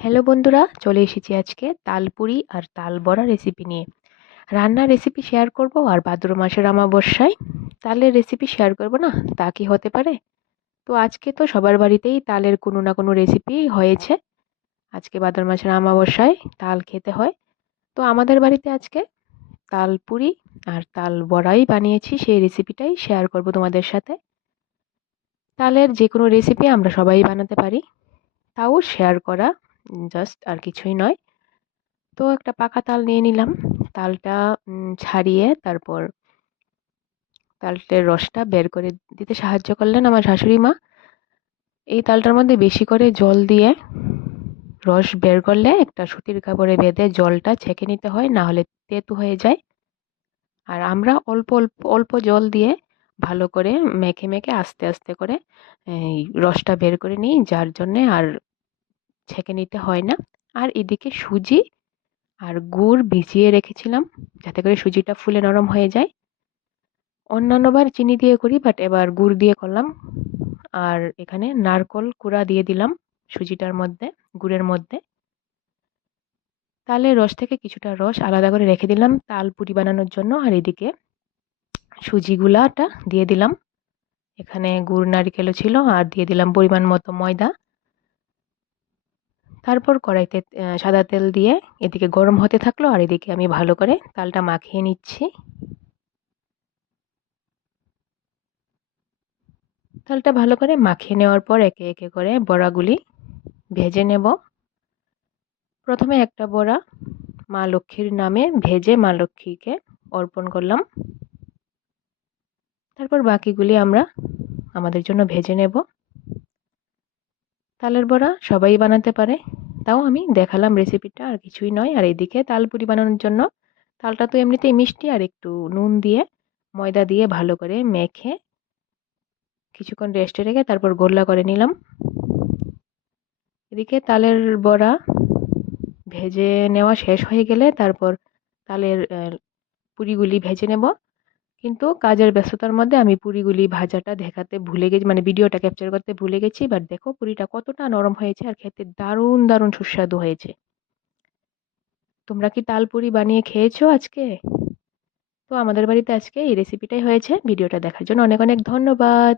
Hello বন্ধুরা, চলে এসেছি আজকে তালপুরি আর তাল বড়া রেসিপি নিয়ে। রান্নার রেসিপি শেয়ার করব আর ভাদ্র মাসের অমাবস্যায় তালের রেসিপি শেয়ার করব না, তা কি হতে পারে? তো আজকে তো সবার বাড়িতেই তালের কোনো না কোনো রেসিপি হয়েছে। আজকে ভাদ্র মাসের অমাবস্যায় তাল খেতে হয়। তো আমাদের বাড়িতে আজকে তালপুরি আর তাল বড়াই বানিয়েছি, সেই রেসিপিটাই শেয়ার করব তোমাদের সাথে। তালের যে কোনো রেসিপি আমরা সবাই বানাতে পারি, তাও শেয়ার করা জাস্ট, আর কিছুই নয়। তো একটা পাকা তাল নিয়ে নিলাম। তালটা ছাড়িয়ে তারপর তালটার রসটা বের করে দিতে সাহায্য করলেন আমার শাশুড়ি মা। এই তালটার মধ্যে বেশি করে জল দিয়ে রস বের করলে একটা সুতির কাপড়ে বেঁধে জলটা ছেঁকে নিতে হয়, না হলে তেতো হয়ে যায়। আর আমরা অল্প অল্প অল্প জল দিয়ে ভালো করে মেখে মেখে আস্তে আস্তে করে এই রসটা বের করে নিই, যার জন্যে আর ছেঁকে নিতে হয় না। আর এদিকে সুজি আর গুড় ভিজিয়ে রেখেছিলাম, যাতে করে সুজিটা ফুলে নরম হয়ে যায়। অন্যান্যবার চিনি দিয়ে করি, বাট এবার গুড় দিয়ে করলাম। আর এখানে নারকোল কুড়া দিয়ে দিলাম সুজিটার মধ্যে, গুড়ের মধ্যে। তালের রস থেকে কিছুটা রস আলাদা করে রেখে দিলাম তাল পুরি বানানোর জন্য। আর এদিকে সুজি গুলাটা দিয়ে দিলাম। এখানে গুড় নারকেলও ছিল, আর দিয়ে দিলাম পরিমাণ মতো ময়দা। তারপর কড়াইতে সাদা তেল দিয়ে এদিকে গরম হতে থাকলো, আর এদিকে আমি ভালো করে তালটা মাখিয়ে নিচ্ছি। তালটা ভালো করে মাখিয়ে নেওয়ার পর একে একে করে বড়াগুলি ভেজে নেব। প্রথমে একটা বড়া মা লক্ষ্মীর নামে ভেজে মা লক্ষ্মীকে অর্পণ করলাম। তারপর বাকিগুলি আমরা আমাদের জন্য ভেজে নেব। তালের বড়া সবাই বানাতে পারে, তাও আমি দেখালাম রেসিপিটা, আর কিছুই নয়। আর এদিকে তালপুরি বানানোর জন্য তালটা তো এমনিতেই মিষ্টি, আর একটু নুন দিয়ে ময়দা দিয়ে ভালো করে মেখে কিছুক্ষণ রেস্টে রেখে তারপর গোল্লা করে নিলাম। এদিকে তালের বড়া ভেজে নেওয়া শেষ হয়ে গেলে তারপর তালের পুরিগুলি ভেজে নেব। কিন্তু কাজের ব্যস্ততার মধ্যে আমি পুরিগুলি ভাজাটা দেখাতে ভুলে গেছি, মানে ভিডিওটা ক্যাপচার করতে ভুলে গেছি। বাট দেখো পুরিটা কতটা নরম হয়েছে, আর খেতে দারুণ দারুণ সুস্বাদু হয়েছে। তোমরা কি তাল পুরি বানিয়ে খেয়েছো আজকে? তো আমাদের বাড়িতে আজকে এই রেসিপিটাই হয়েছে। ভিডিওটা দেখার জন্য অনেক অনেক ধন্যবাদ।